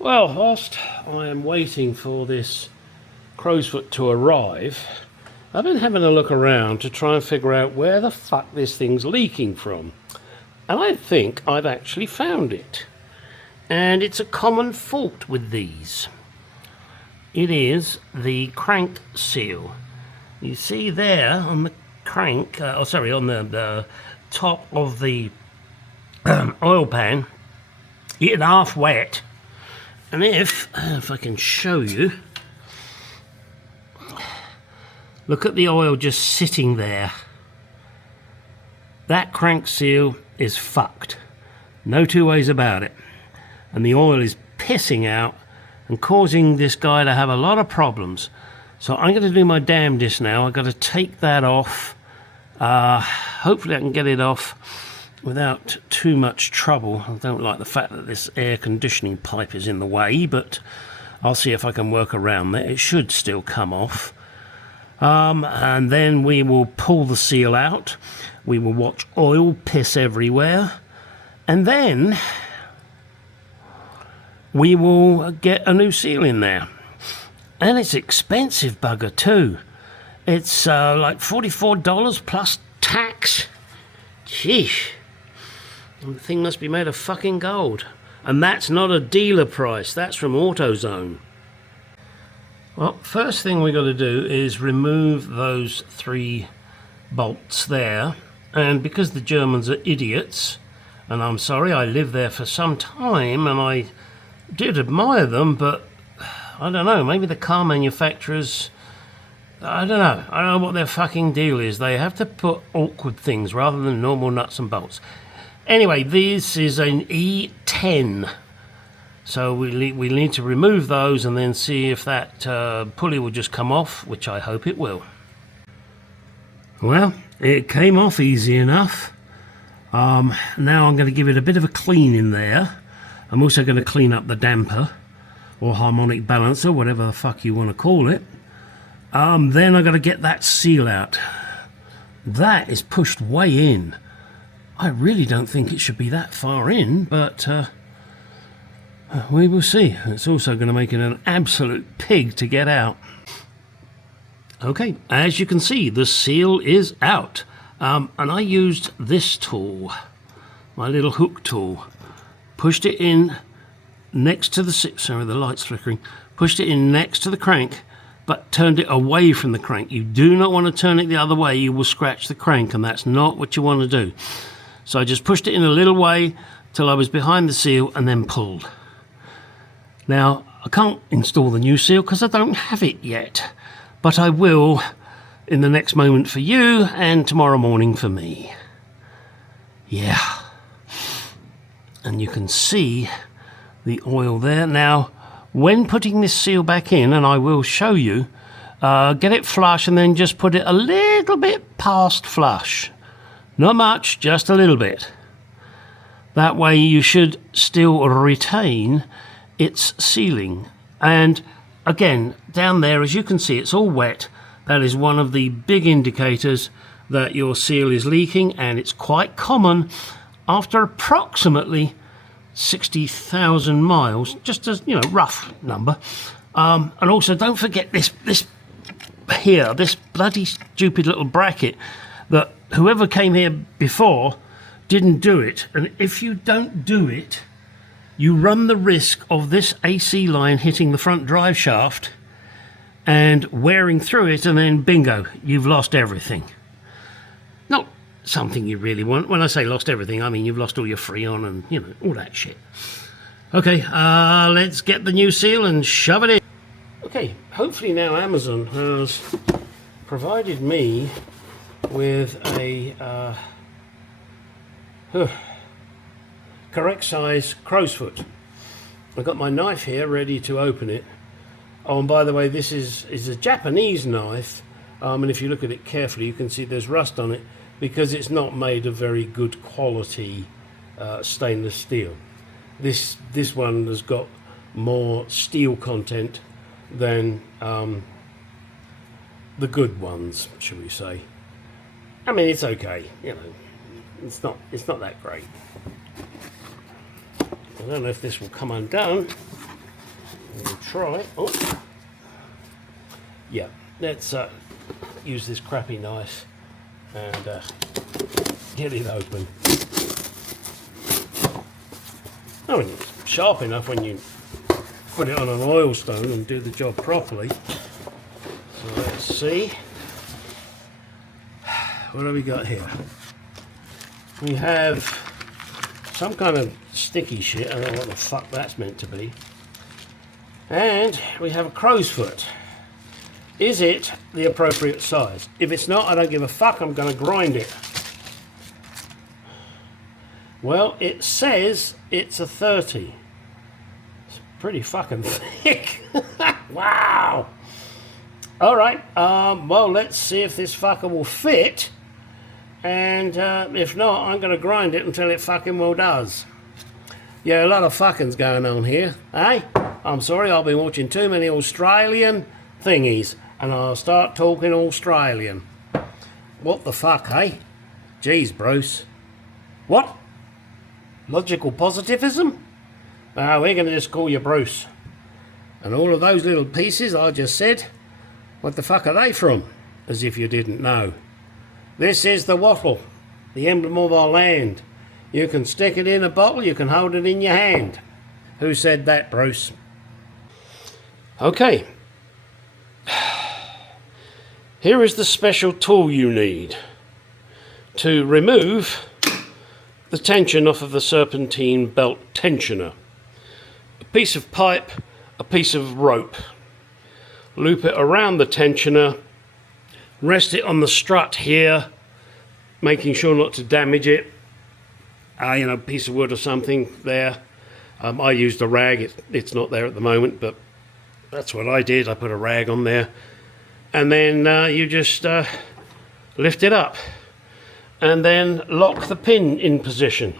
Well, whilst I am waiting for this crow's foot to arrive, I've been having a look around to try and figure out where the fuck this thing's leaking from. And I think I've actually found it. And it's a common fault with these. It is the crank seal. You see there on the crank, on the top of the oil pan, it's half wet. And if I can show you, look at the oil just sitting there. That crank seal is fucked. No two ways about it. And the oil is pissing out and causing this guy to have a lot of problems. So I'm going to do my damnedest now. I've got to take that off. Hopefully I can get it off without too much trouble. I don't like the fact that this air conditioning pipe is in the way, but I'll see if I can work around that. It should still come off. And then we will pull the seal out. We will watch oil piss everywhere. And then we will get a new seal in there. And it's expensive bugger too. It's like $44 plus tax. Sheesh. The thing must be made of fucking gold. And that's not a dealer price, that's from AutoZone. Well, first thing we got to do is remove those 3 bolts there. And because the Germans are idiots, and I'm sorry, I lived there for some time and I did admire them, but I don't know, maybe the car manufacturers, I don't know what their fucking deal is. They have to put awkward things rather than normal nuts and bolts. Anyway, this is an E10, so we need to remove those and then see if that pulley will just come off, which I hope it will. Well, it came off easy enough. Now I'm going to give it a bit of a clean in there. I'm also going to clean up the damper or harmonic balancer, whatever the fuck you want to call it. Then I've got to get that seal out. That is pushed way in. I really don't think it should be that far in, but we will see. It's also going to make it an absolute pig to get out. Okay, as you can see, the seal is out. And I used this tool, my little hook tool. Pushed it in next to the... Sorry, the light's flickering. Pushed it in next to the crank, but turned it away from the crank. You do not want to turn it the other way. You will scratch the crank, and that's not what you want to do. So I just pushed it in a little way till I was behind the seal and then pulled. Now, I can't install the new seal because I don't have it yet, but I will in the next moment for you and tomorrow morning for me. Yeah. And you can see the oil there. Now, when putting this seal back in, and I will show you, get it flush and then just put it a little bit past flush. Not much, just a little bit. That way you should still retain its sealing. And again, down there, as you can see, it's all wet. That is one of the big indicators that your seal is leaking, and it's quite common after approximately 60,000 miles, just as, you know, rough number. And also don't forget this here, this bloody stupid little bracket that whoever came here before didn't do it. And if you don't do it, you run the risk of this AC line hitting the front drive shaft and wearing through it, and then bingo, you've lost everything. Not something you really want. When I say lost everything, I mean you've lost all your Freon and, you know, all that shit. Okay, let's get the new seal and shove it in. Okay, hopefully now Amazon has provided me with a correct size crow's foot. I've got my knife here ready to open it. Oh, and by the way, this is a Japanese knife, and if you look at it carefully, you can see there's rust on it because it's not made of very good quality stainless steel. This one has got more steel content than the good ones, shall we say. I mean, it's okay, you know, it's not that great. I don't know if this will come undone. We'll try. Oh. Yeah, let's use this crappy knife and get it open. I mean, it's sharp enough when you put it on an oil stone and do the job properly. So let's see. What do we got here? We have some kind of sticky shit. I don't know what the fuck that's meant to be. And we have a crow's foot. Is it the appropriate size? If it's not, I don't give a fuck. I'm going to grind it. Well, it says it's a 30. It's pretty fucking thick. Wow. All right. Well, let's see if this fucker will fit. And if not, I'm going to grind it until it fucking well does. Yeah, a lot of fucking's going on here, eh? I'm sorry, I've been watching too many Australian thingies, and I'll start talking Australian. What the fuck, eh? Jeez, Bruce. What? Logical positivism? We're going to just call you Bruce. And all of those little pieces I just said, what the fuck are they from? As if you didn't know. This is the wattle, the emblem of our land. You can stick it in a bottle, you can hold it in your hand. Who said that, Bruce? Okay. Here is the special tool you need to remove the tension off of the serpentine belt tensioner. A piece of pipe, a piece of rope. Loop it around the tensioner, rest it on the strut here, making sure not to damage it. Piece of wood or something there. I used a rag, it's not there at the moment, but that's what I did. I put a rag on there. And then you just lift it up and then lock the pin in position.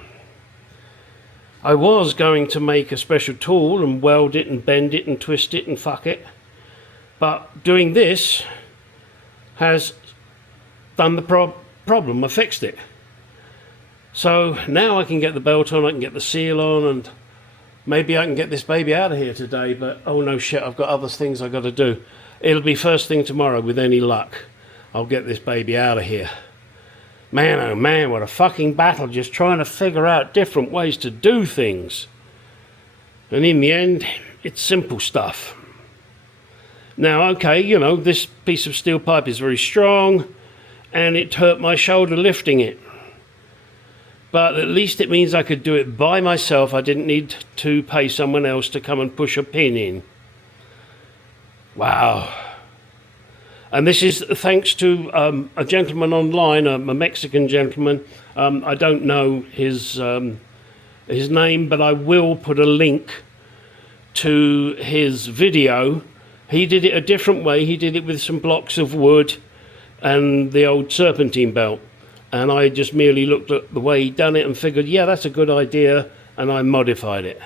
I was going to make a special tool and weld it and bend it and twist it and fuck it, but doing this has done the problem. I fixed it. So now I can get the belt on, I can get the seal on, and maybe I can get this baby out of here today, but oh no shit, I've got other things I've got to do. It'll be first thing tomorrow with any luck. I'll get this baby out of here. Man, oh man, what a fucking battle just trying to figure out different ways to do things. And in the end, it's simple stuff. Now, okay, this piece of steel pipe is very strong, and it hurt my shoulder lifting it. But at least it means I could do it by myself. I didn't need to pay someone else to come and push a pin in. Wow. And this is thanks to a gentleman online, a Mexican gentleman. I don't know his name, but I will put a link to his video. He did it a different way. He did it with some blocks of wood and the old serpentine belt. And I just merely looked at the way he'd done it and figured, yeah, that's a good idea, and I modified it.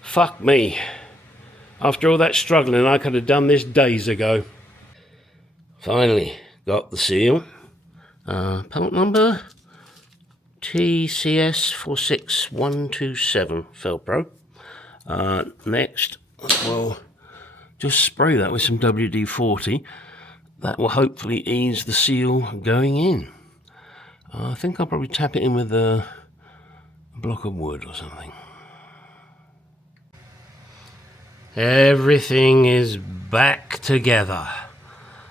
Fuck me. After all that struggling, I could have done this days ago. Finally, got the seal. Part number TCS46127 Felpro. Next, we'll just spray that with some WD-40. That will hopefully ease the seal going in. I think I'll probably tap it in with a block of wood or something. Everything is back together.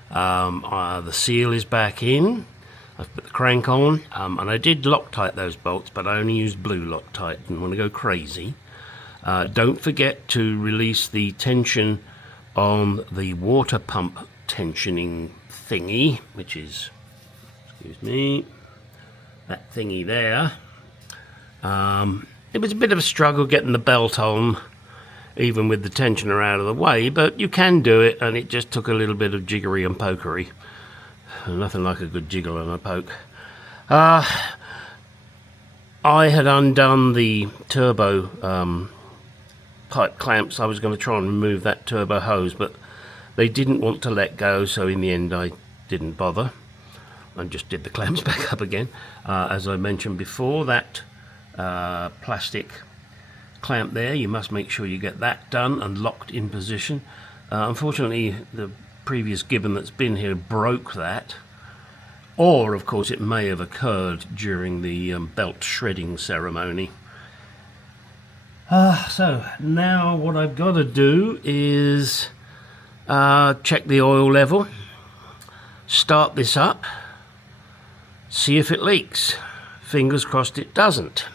The seal is back in. I've put the crank on, and I did Loctite those bolts, but I only used blue Loctite. Didn't want to go crazy. Don't forget to release the tension on the water pump tensioning thingy, which is, excuse me, that thingy there. It was a bit of a struggle getting the belt on, even with the tensioner out of the way, but you can do it, and it just took a little bit of jiggery and pokery. Nothing like a good jiggle and a poke. I had undone the turbo pipe clamps. I was going to try and remove that turbo hose, but they didn't want to let go, so in the end I didn't bother and just did the clamps back up again. As I mentioned before, that plastic clamp there. You must make sure you get that done and locked in position. Unfortunately, the previous gibbon that's been here broke that. Or, of course, it may have occurred during the belt shredding ceremony. So, now what I've got to do is check the oil level, start this up, see if it leaks. Fingers crossed it doesn't.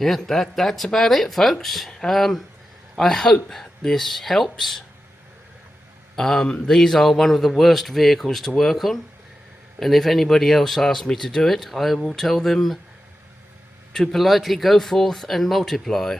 Yeah, that's about it, folks. I hope this helps. These are one of the worst vehicles to work on, and if anybody else asks me to do it, I will tell them to politely go forth and multiply.